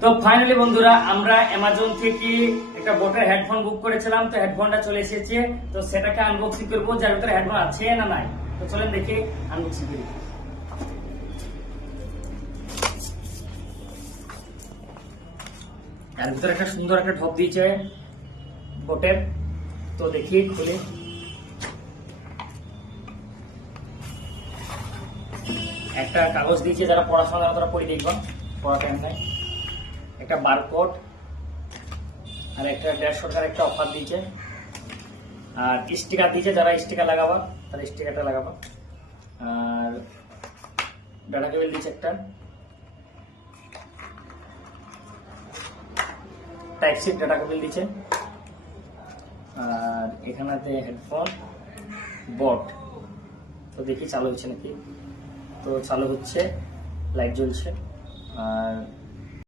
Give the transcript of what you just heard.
তো ফাইনালি বন্ধুরা আমরা অ্যামাজন থেকে একটা বোটের হেডফোন বুক করেছিলাম, তো হেডফোনটা চলে এসেছে। তো সেটাকে আনবক্সিং করবো, যার ভিতরে হেডফোন আছে না নাই। তো চলেন দেখে আনবক্সিং করি। এর ভিতরে একটা সুন্দর একটা ঢপ দিয়েছে বোটের, তো দেখি খুলে। একটা কাগজ দিয়েছে, যারা পড়াশোনা যারা তারা পড়ে দেখবা, পড়া টাইম নাই। একটা বারকোড আর একটা 150 টাকার একটা অফার দিয়েছে, আর স্টিকার দিয়েছে, যারা স্টিকার লাগাবা তারা স্টিকারটা লাগাবা। আর ডাটা কেবল দিয়েছে একটা, টাইপ সি ডাটা কেবল দিয়েছে। আর এখানেতে হেডফোন বট, তো দেখি চালু হচ্ছে নাকি। তো চালু হচ্ছে, লাইট জ্বলছে। আর